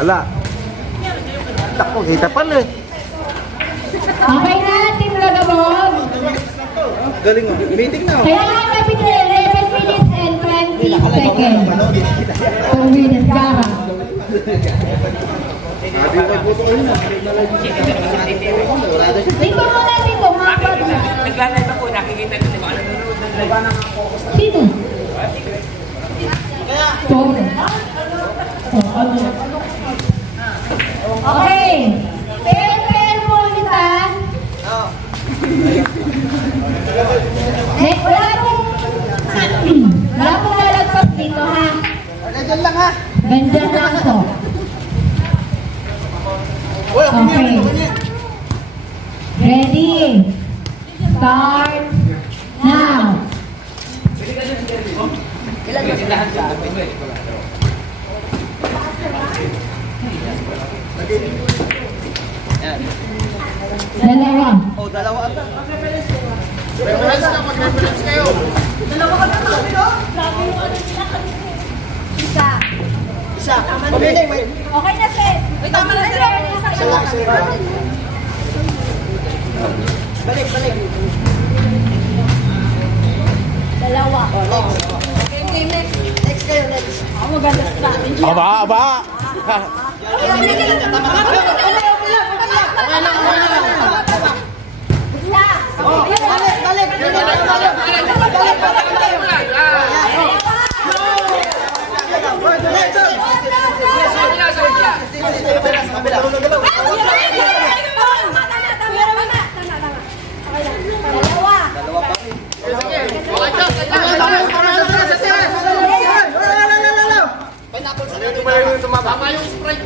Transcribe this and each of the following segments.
Wala. Tako, kita pala eh. Okay na, Team Lagabog. Galing mo. Meeting na. Kaya nga kami 11 minutes and 20 seconds. 2 minutes, gara. Dito muna, dito. Naglalay pa po, nakikita nyo, diba? Dito. Okay. Fair po kita. Wala pong lalagpas dito, ha? Ganyan lang ha. Ganyan lang po. Okay. Ready? Start now. Dalawa. Oh, dalawa ata. Reference na, mag-reference kayo. Dalawa ka na kami, no? Isa. Isa. Pamili, wait. Okay na, sis. Wait, tama na, sis. Balik, balik. Dalawa. Okay, next. Next kayo, next. Ako maganda sa atin. Aba. Balik. Tama yung sprite.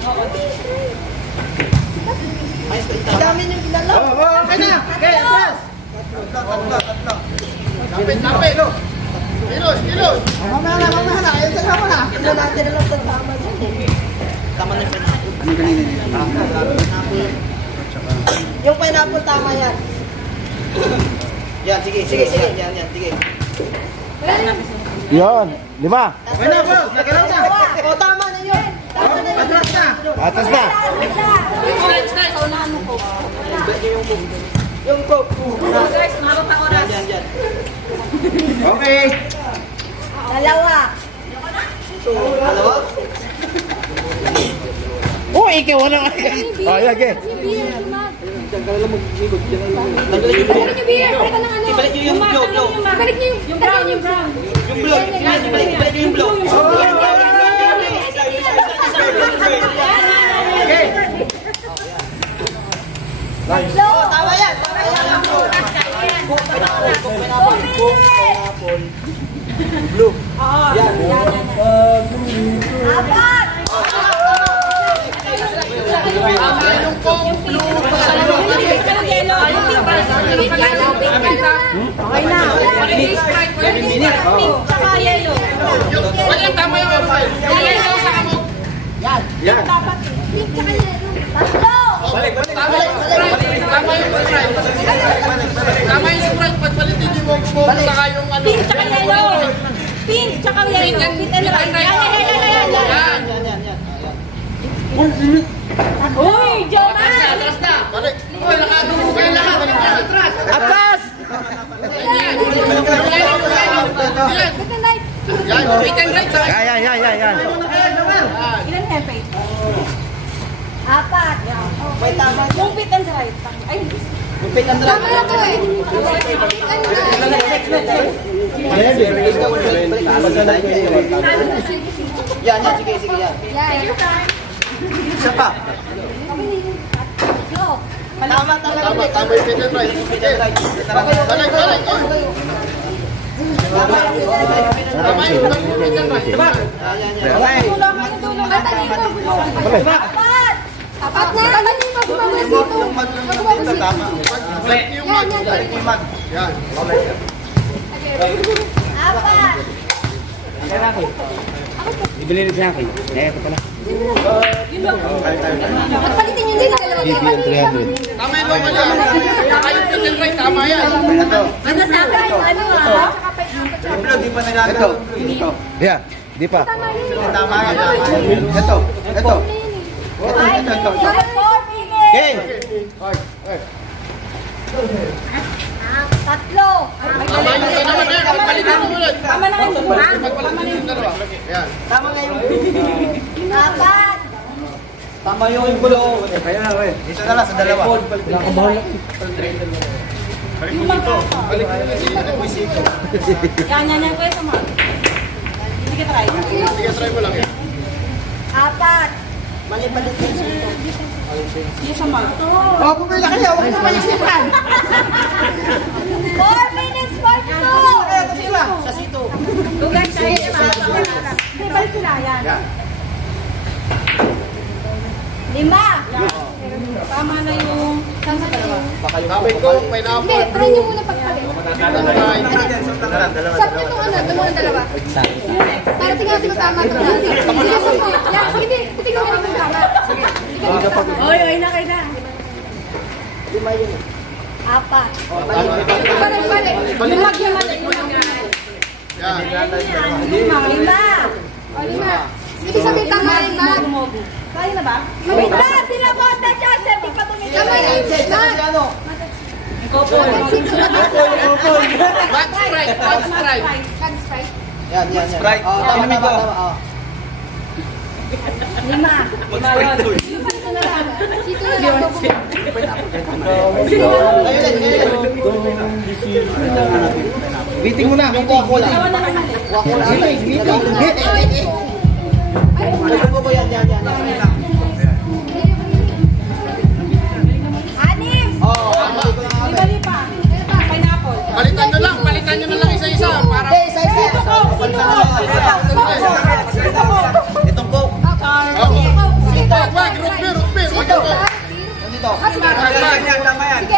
Dami yung pinalaw. Okay na. Okay, atras. Tatlo. Lapit. Kilos. Mamaya na. Ayun sa tama na. Ito natin na lang sa tama. Tama na yung pineapple. Ano kanina? Yung pineapple tama yan. Yan, sige. Yan, sige. Yun, 5. Okay na po, nagalaw na. O, tama na yun. Atras na. Atas na. Yung coke. Guys, marot ang oras. Yan. Okay. Dalawa. Dalawa? Oh, ikaw wala nga. Oh, yan, okay. Ibalik nyo yung blue. Balik niyo yung brown. Yung blue. Ibalik nyo yung blue. Okay. Tama yan. Blue. Yan. Apat. Tama yung coke, blue. Okay na. Pink tsaka yellow. Wala, tama yung mobile. Yellow sa kamok. Yan. Dapat pink tsaka yellow. Tatlo. Tama yung sprite. Tama yung sprite. Pagpalitin yung coke, saka yung ano. Pink tsaka yellow. Pink tsaka yellow. Pink and red. Yan. Uy, Joman! Atras na. Balik. Uy, nakaduro kayo lahat. Atras. Atas! Yan. Wait and right. Yan. Ilan hepe? Apat. May tama. Yung fit and right. Ay, Lupit ang tama na to eh. Yan, sige, yan. Yan. Isa pa. Go. Tama talaga. Tama yung fit and right. Balik. Tama yung fit and right. Yan. Tulong. Apat. Apat na. Tama. Balik yung mag. Yan. Apat. Ibili rin sa akin. Ito pala. Pagpalitin yung dalawa. BBM 300. Tama yung logo niya. Tama yung fit and right. Tama yan. Basta sa akin, ano ah? Yung blue, di pa nagagawa. Ito. Yeah, di pa. Tama yan. Ito. Okay. Tatlo. Palitan mo ulit. Tama na kayo. Pagpalitan yung dalawa. Yan. Tama nga yung... Apat. Tama yung gulo. Kaya na, we. Dito na lang sa dalawa. Ganyan ko yung sama. Sige, try. Sige, try mo lang yan. Apat. Mali-palit yung sito. Yung sama. Oh, pumila kayo. Huwag na maisipan. 4 minutes for two. Kaya ito sila. Sa sito. Lugar tayo. Di ba sila yan? Yan. 5. Tama na yung... Saan sa dalawa? Sabi ko, pineapple, Hindi, try nyo muna pagpalit. Dalawa. Sabi nito ano, dalawa. Para tingnan natin kung tama ito. Sige, sige. Yan, sige, tingnan natin kung tama. Oy, na kayo na. Lima yun. Apat. Balik. Lumag yung mali. Yan. 5. O, 5. Ibig sabihin tama rin ba? Kaya na ba? Wait na! Sinabot na siya! Sir, di pa tumigil. Tama rin. Ano? Back strike, back strike. Yan. Sprite. Oh, tama. Oh. 5. Sito na lang. Meeting mo na. Wakula. Yan. 6. Oh, Ibali pa. Pineapple. Palitan nyo na lang isa-isa. Para... Isa-isa. Itong coke. Sito, wag, root beer. Nandito.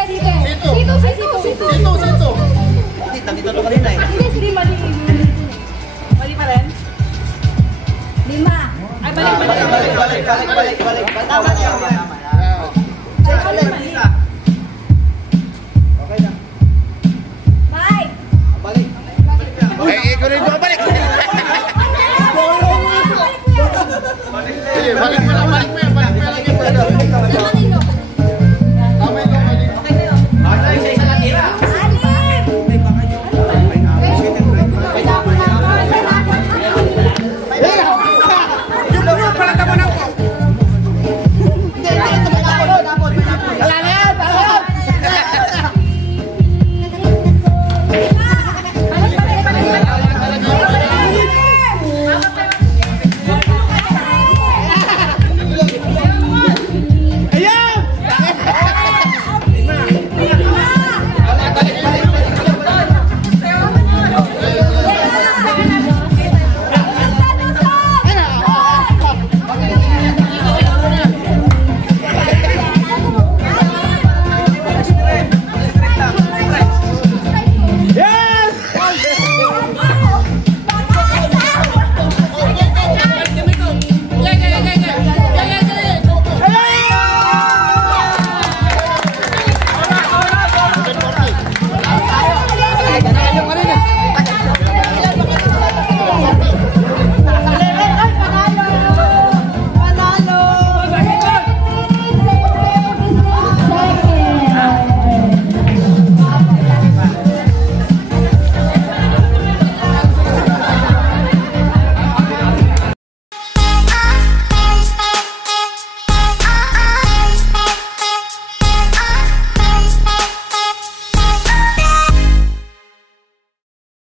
Sige. Sito. Nandito na rin eh. Hindi, mali. Mali pa rin? 5. Ay, balik. Balik. Tama na yan.